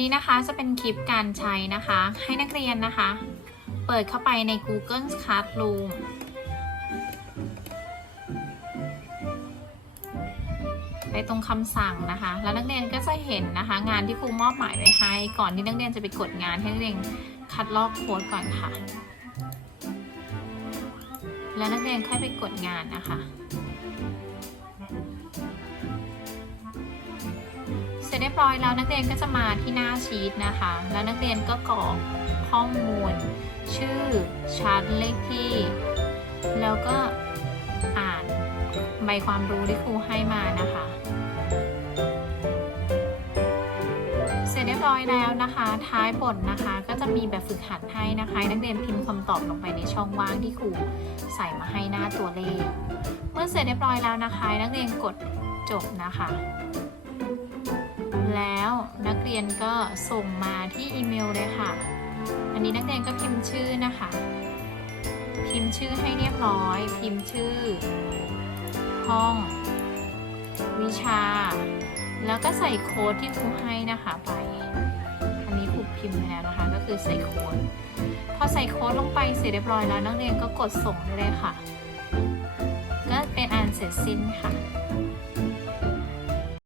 นี้นะคะจะเป็นคลิปการใช้นะคะ ให้นักเรียนนะคะ เปิดเข้าไปใน Google Classroom ไปตรงคำสั่งนะคะ แล้วนักเรียนก็จะเห็นนะคะ งานที่ครูมอบหมายไว้ให้ ก่อนที่นักเรียนจะไปกดงานให้นักเรียนคัดลอกโค้ดก่อนค่ะ แล้วนักเรียนค่อยไปกดงานนะคะ เสร็จเรียบร้อยแล้วนักเรียนก็จะมาที่หน้าชีตนะคะ แล้วนักเรียนก็กรอกข้อมูล ชื่อชั้นเลขที่ แล้วก็อ่านใบความรู้ที่ครูให้มานะคะ เสร็จเรียบร้อยแล้วนะคะ ท้ายบทนะคะ ก็จะมีแบบฝึกหัดให้นะคะ นักเรียนพิมพ์คำตอบลงไปในช่องว่างที่ครูใส่มาให้หน้าตัวเลข เมื่อเสร็จเรียบร้อยแล้วนะคะ นักเรียนกดจบนะคะ แล้ว นักเรียนก็ส่งมาที่อีเมลเลยค่ะ อันนี้นักเรียนก็พิมพ์ชื่อนะคะ พิมพ์ชื่อให้เรียบร้อย พิมพ์ชื่อ ห้อง วิชา แล้วก็ใส่โค้ดที่ครูให้นะคะไป อันนี้ครูพิมพ์ไปแล้วนะคะ ก็คือใส่โค้ด พอใส่โค้ดลงไปเสร็จเรียบร้อยแล้วนักเรียนก็กดส่งได้เลยค่ะ ก็เป็นอันเสร็จสิ้นค่ะ